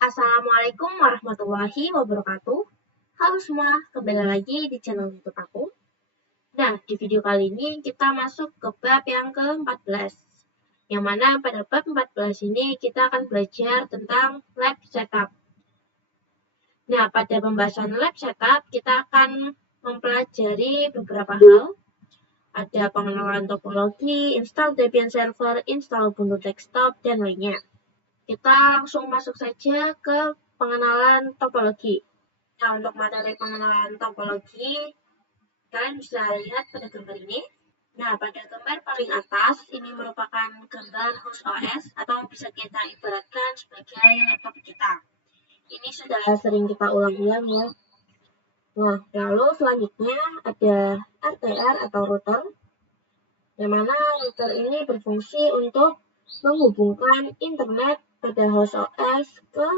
Assalamualaikum warahmatullahi wabarakatuh. Halo semua, kembali lagi di channel YouTube aku. Nah, di video kali ini kita masuk ke bab yang ke-14. Yang mana pada bab 14 ini kita akan belajar tentang lab setup. Nah, pada pembahasan lab setup kita akan mempelajari beberapa hal. Ada pengenalan topologi, install Debian server, install Ubuntu desktop, dan lainnya. Kita langsung masuk saja ke pengenalan topologi. Nah, untuk materi pengenalan topologi, kalian bisa lihat pada gambar ini. Nah, pada gambar paling atas, ini merupakan gambar host OS atau bisa kita ibaratkan sebagai laptop kita. Ini sudah sering kita ulang-ulang ya. Nah, lalu selanjutnya ada RTR atau router, yang mana router ini berfungsi untuk menghubungkan internet pada host OS ke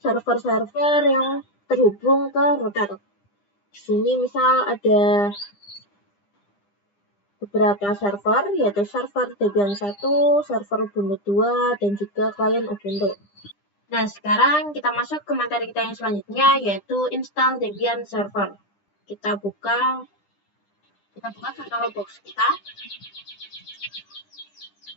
server-server yang terhubung ke router. Di sini misal ada beberapa server, yaitu server Debian 1, server Ubuntu 2, dan juga klien Ubuntu. Nah, sekarang kita masuk ke materi kita yang selanjutnya, yaitu install Debian server. Kita buka VirtualBox kita.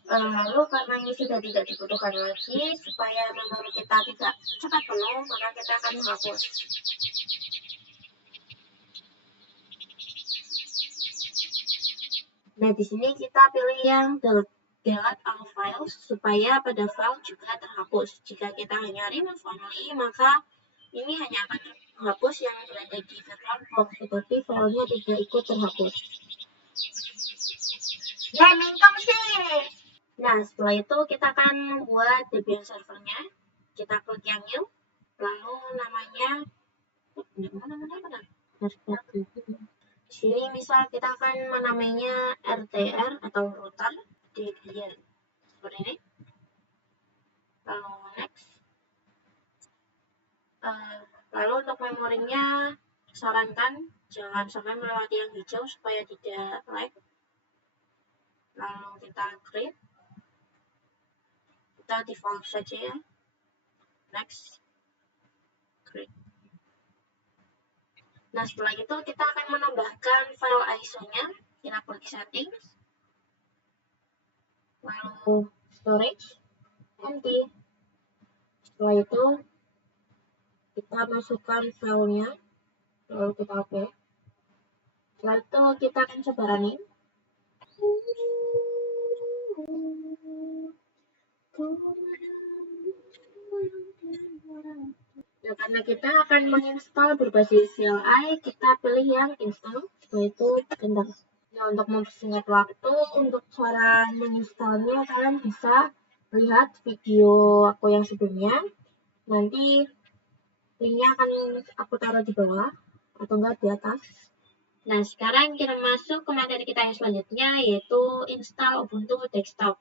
Lalu karena ini sudah tidak dibutuhkan lagi, supaya memori kita tidak cepat penuh, maka kita akan menghapus. Nah, di sini kita pilih yang delete all files supaya pada file juga terhapus. Jika kita hanya remove only, maka ini hanya akan menghapus yang berada di VirtualBox, tetapi filenya tidak ikut terhapus. Ya, mingkem sih. Nah, setelah itu kita akan membuat Debian servernya. Kita klik yang new, lalu namanya di sini misal kita akan menamainya RTR atau router Debian seperti ini. Lalu next. Lalu untuk memorinya sarankan jangan sampai melewati yang hijau supaya tidak lag. Lalu kita create. Kita default saja ya. Next. Create. Nah, setelah itu kita akan menambahkan file ISO-nya. Kita klik settings. Lalu storage, empty. Setelah itu kita masukkan filenya. Lalu kita oke. Setelah itu kita akan coba running. Nah, karena kita akan menginstal berbasis CLI, kita pilih yang install, setelah itu bentar. Nah, untuk mempersingkat waktu, untuk cara menginstalnya, kalian bisa lihat video aku yang sebelumnya. Nanti linknya akan aku taruh di bawah, atau enggak di atas. Nah, sekarang kita masuk ke materi kita yang selanjutnya, yaitu install Ubuntu desktop.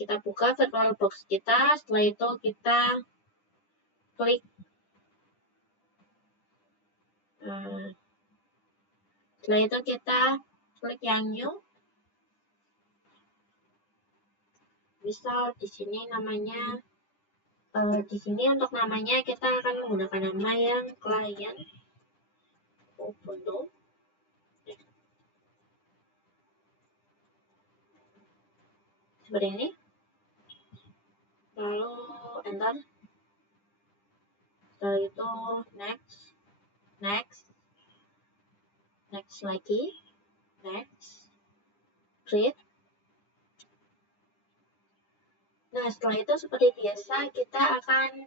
Kita buka VirtualBox kita, setelah itu kita klik setelah itu kita klik yang new. Misal di sini namanya di sini untuk namanya kita akan menggunakan nama yang klien Ubuntu. Seperti ini. Lalu enter. Setelah itu next, next, next lagi, next, create. Nah, setelah itu seperti biasa kita akan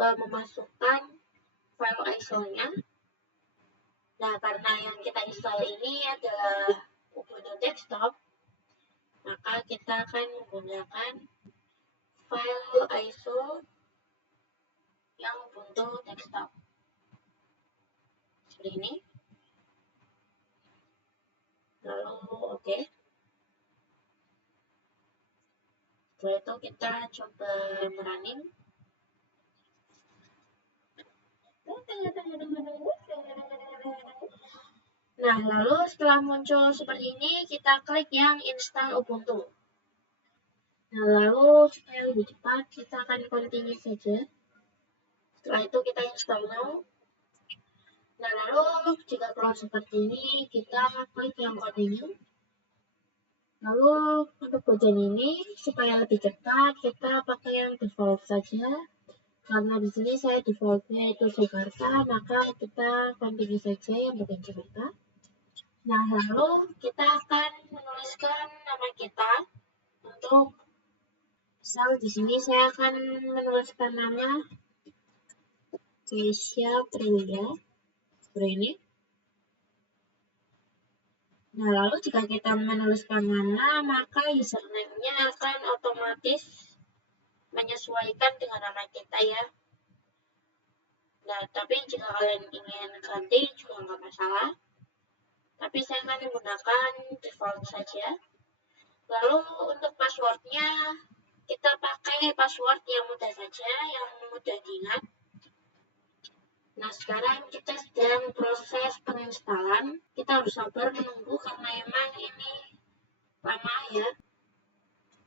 memasukkan file ISO-nya. Nah, karena yang kita install ini adalah Ubuntu desktop, maka kita akan menggunakan file ISO yang Ubuntu desktop. Seperti ini. Lalu oke. Setelah itu kita coba running. Nah, lalu setelah muncul seperti ini, kita klik yang install Ubuntu. Nah, lalu supaya lebih cepat, kita akan continue saja. Setelah itu kita install now. Nah, lalu jika keluar seperti ini, kita klik yang continue. Lalu untuk bagian ini, supaya lebih cepat, kita pakai yang default saja. Karena di sini saya defaultnya itu Jakarta, maka kita continue saja yang bagian Jakarta. Nah, lalu kita akan menuliskan nama kita. Untuk misal di sini saya akan menuliskan nama Keisha Priya seperti ini. Nah, lalu jika kita menuliskan nama, maka username-nya akan otomatis menyesuaikan dengan nama kita ya. Nah, tapi jika kalian ingin ganti juga nggak masalah. Tapi saya akan menggunakan default saja. Lalu untuk passwordnya, kita pakai password yang mudah saja, yang mudah diingat. Nah, sekarang kita sedang proses penginstalan. Kita harus sabar menunggu karena emang ini lama ya.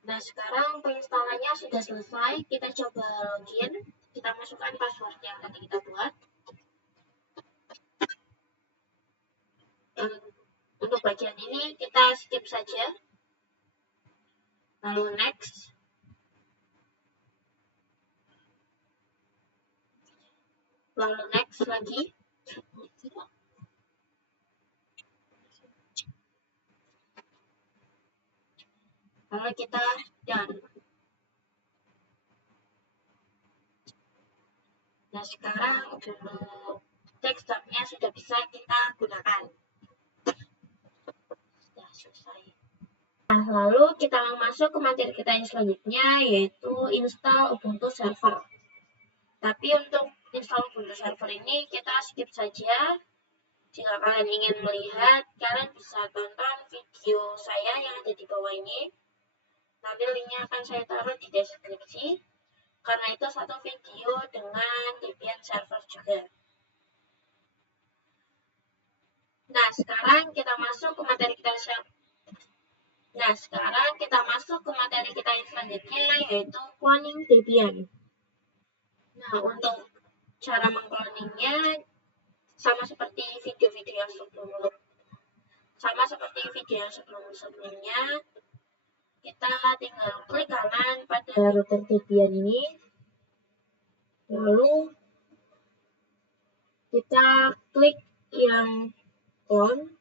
Nah, sekarang penginstalannya sudah selesai. Kita coba login. Kita masukkan password yang tadi kita buat. Untuk bagian ini kita skip saja. Lalu next. Lalu next lagi. Lalu kita done. Nah, sekarang untuk desktopnya sudah bisa kita gunakan. Sudah selesai. Nah, lalu kita masuk ke materi kita yang selanjutnya, yaitu install Ubuntu Server. Tapi untuk install Ubuntu Server ini kita skip saja. Jika kalian ingin melihat, kalian bisa tonton video saya yang ada di bawah ini. Nanti linknya akan saya taruh di deskripsi. Karena itu satu video dengan Debian Server juga. Nah, sekarang kita masuk ke materi kita yang selanjutnya, yaitu cloning Debian. Nah, untuk cara mengcloningnya sama seperti video-video yang sebelumnya, kita tinggal klik kanan pada router Debian ini, lalu kita klik yang clone,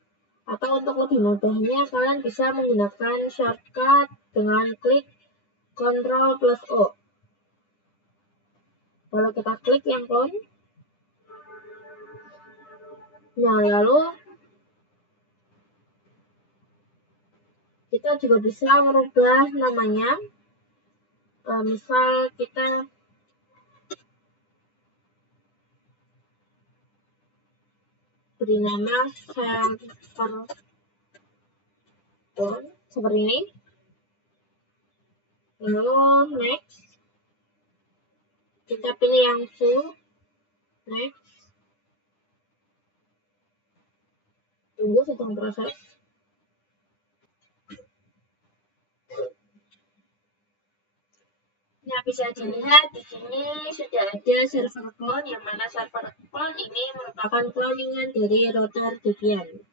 atau untuk lebih mudahnya kalian bisa menggunakan shortcut dengan klik Ctrl+O. Lalu kita klik yang clone. Nah, lalu kita juga bisa merubah namanya. Misal kita beri nama server clone seperti ini. Lalu next. Kita pilih yang full. Next. Tunggu sedang proses. Nah, bisa dilihat di sini sudah ada server clone, yang mana server clone ini merupakan cloningan dari router Debian.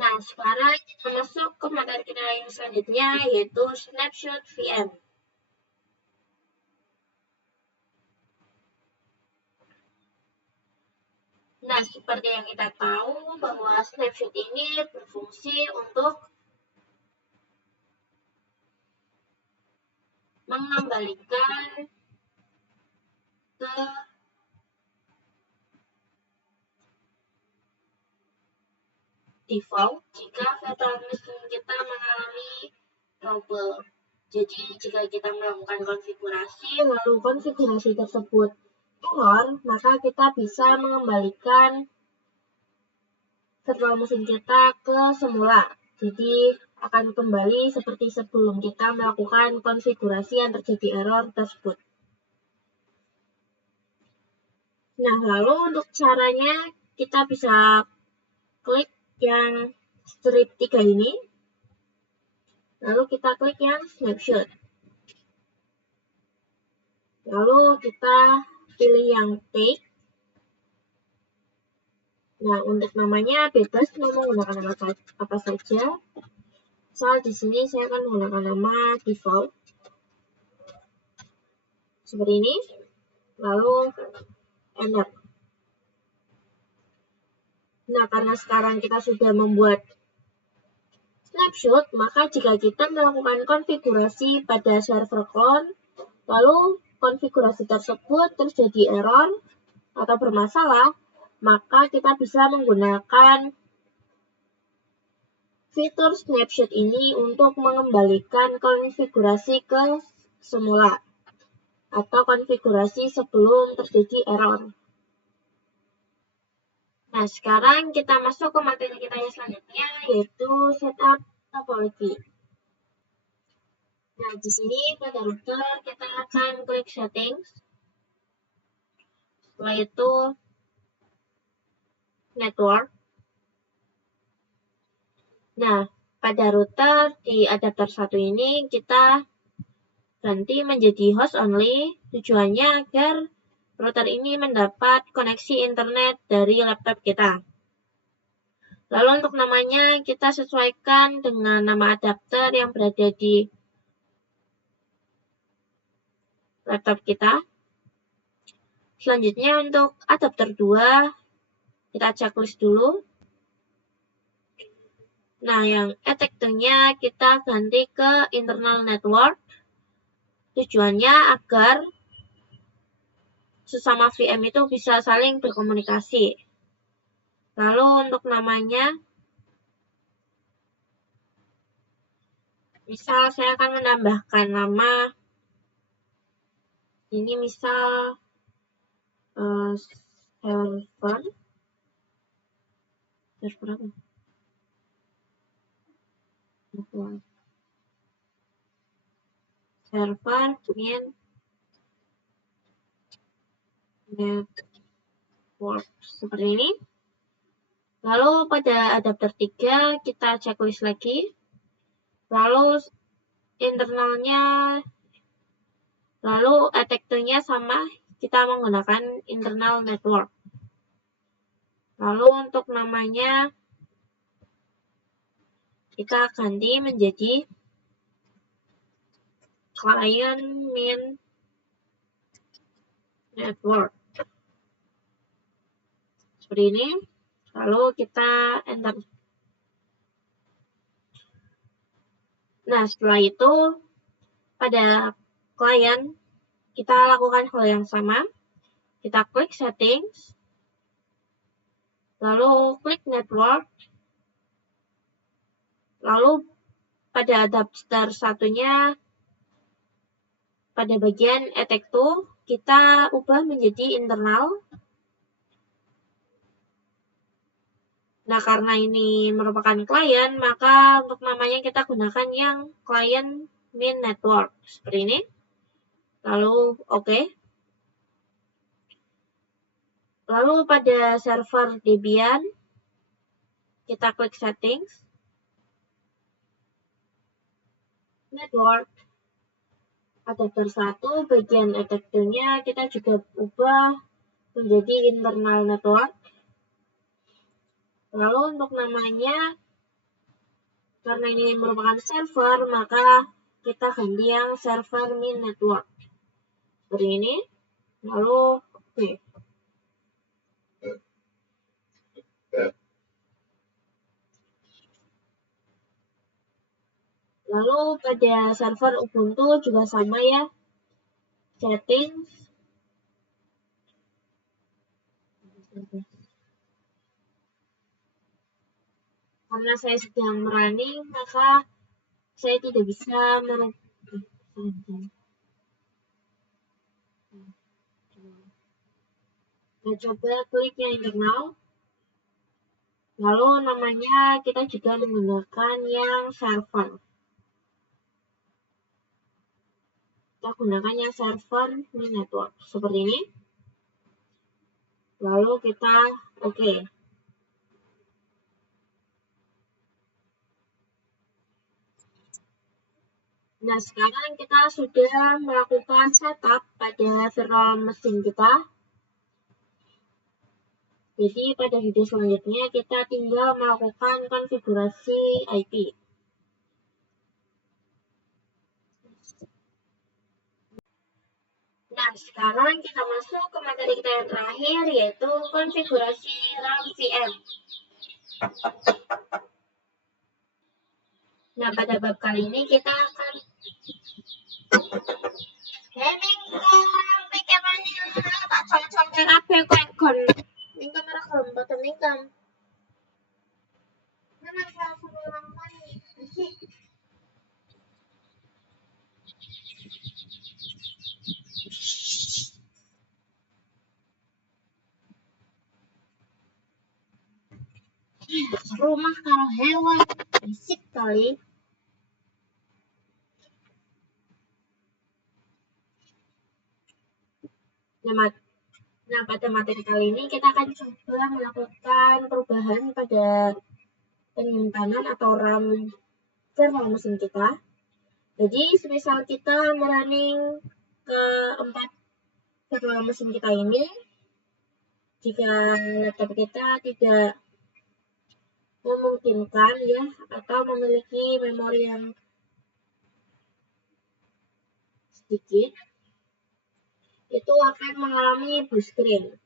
Nah, sekarang kita masuk ke materi kita yang selanjutnya, yaitu Snapshot VM. Nah, seperti yang kita tahu bahwa snapshot ini berfungsi untuk mengembalikan ke default jika virtual machine kita mengalami trouble. Jadi, jika kita melakukan konfigurasi, lalu konfigurasi tersebut error, maka kita bisa mengembalikan virtual machine kita ke semula. Jadi, akan kembali seperti sebelum kita melakukan konfigurasi yang terjadi error tersebut. Nah, lalu untuk caranya kita bisa klik yang strip 3 ini. Lalu kita klik yang snapshot. Lalu kita pilih yang take. Nah, untuk namanya bebas mau menggunakan apa saja. Misal di sini saya akan menggunakan nama default. Seperti ini. Lalu enter. Nah, karena sekarang kita sudah membuat snapshot, maka jika kita melakukan konfigurasi pada server clone, lalu konfigurasi tersebut terjadi error atau bermasalah, maka kita bisa menggunakan fitur snapshot ini untuk mengembalikan konfigurasi ke semula atau konfigurasi sebelum terjadi error. Nah, sekarang kita masuk ke materi kita yang selanjutnya, yaitu setup topology. Nah, di sini pada router kita akan klik settings. Setelah itu network. Nah, pada router di adapter 1 ini kita ganti menjadi host only. Tujuannya agar router ini mendapat koneksi internet dari laptop kita. Lalu untuk namanya kita sesuaikan dengan nama adapter yang berada di laptop kita. Selanjutnya untuk adapter 2, kita checklist dulu. Nah, yang adapternya kita ganti ke internal network. Tujuannya agar sesama VM itu bisa saling berkomunikasi. Lalu untuk namanya, misal saya akan menambahkan nama, ini misal server apa? Server min network seperti ini. Lalu pada adapter 3 kita checklist lagi. Lalu internalnya, lalu adapternya sama, kita menggunakan internal network. Lalu untuk namanya kita ganti menjadi client min network. Seperti ini. Lalu kita enter. Nah, setelah itu pada klien kita lakukan hal yang sama. Kita klik settings. Lalu klik network. Lalu pada adapter satunya, pada bagian attack 2, kita ubah menjadi internal. Nah, karena ini merupakan klien, maka untuk namanya kita gunakan yang client min network. Seperti ini. Lalu OK. Lalu pada server Debian, kita klik settings. Network. Adapter 1, bagian adapternya kita juga ubah menjadi internal network. Lalu untuk namanya, karena ini merupakan server, maka kita ganti yang server min network. Seperti ini. Lalu OK. Lalu pada server Ubuntu juga sama ya. Settings. Karena saya sedang running, maka saya tidak bisa Kita coba klik yang internal. Lalu namanya kita juga menggunakan yang server. Kita gunakan yang server min network. Seperti ini. Lalu kita OK. Nah, sekarang kita sudah melakukan setup pada virtual machine kita. Jadi, pada video selanjutnya kita tinggal melakukan konfigurasi IP. Nah, sekarang kita masuk ke materi kita yang terakhir, yaitu konfigurasi RAM VM. Nah, pada bab kali ini kita akan rumah kalau hewan berisik kali. Nah, pada materi kali ini kita akan coba melakukan perubahan pada penyimpanan atau RAM virtual machine kita. Jadi, semisal kita merunning ke 4 virtual machine kita ini, jika laptop kita tidak memungkinkan ya, atau memiliki memori yang sedikit, itu akan mengalami blue screen.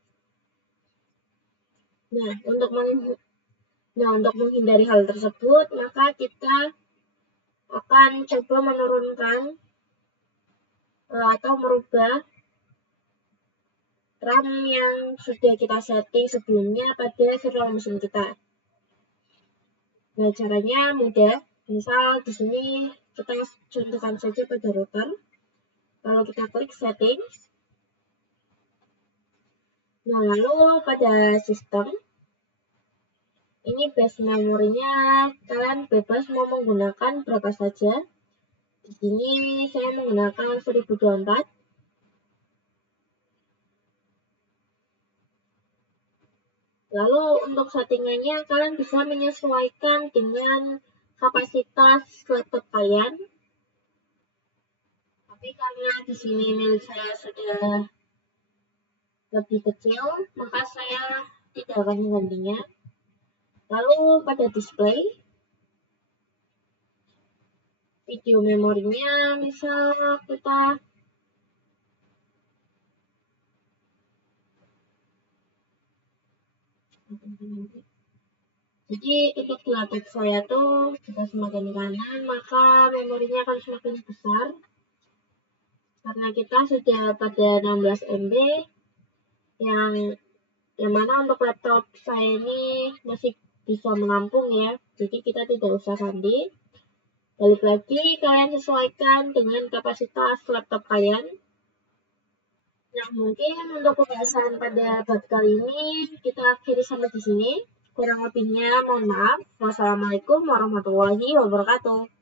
Nah, untuk menghindari hal tersebut, maka kita akan coba menurunkan atau merubah RAM yang sudah kita setting sebelumnya pada virtual machine kita. Nah, caranya mudah. Misal di sini kita contohkan saja pada router. Kalau kita klik settings, nah lalu pada sistem, ini base memorinya kalian bebas mau menggunakan berapa saja. Di sini saya menggunakan 1024. Lalu untuk settingannya kalian bisa menyesuaikan dengan kapasitas laptop kalian. Tapi karena di sini milik saya sudah lebih kecil, maka saya tidak akan menggantinya. Lalu pada display, video memorinya misal kita jadi untuk laptop saya tuh jika semakin kanan maka memorinya akan semakin besar karena kita sudah pada 16 MB yang mana untuk laptop saya ini masih bisa menampung ya, jadi kita tidak usah ganti. Balik lagi kalian sesuaikan dengan kapasitas laptop kalian. Nah, mungkin untuk pembahasan pada bab kali ini kita akhiri sampai di sini. Kurang lebihnya mohon maaf. Wassalamualaikum warahmatullahi wabarakatuh.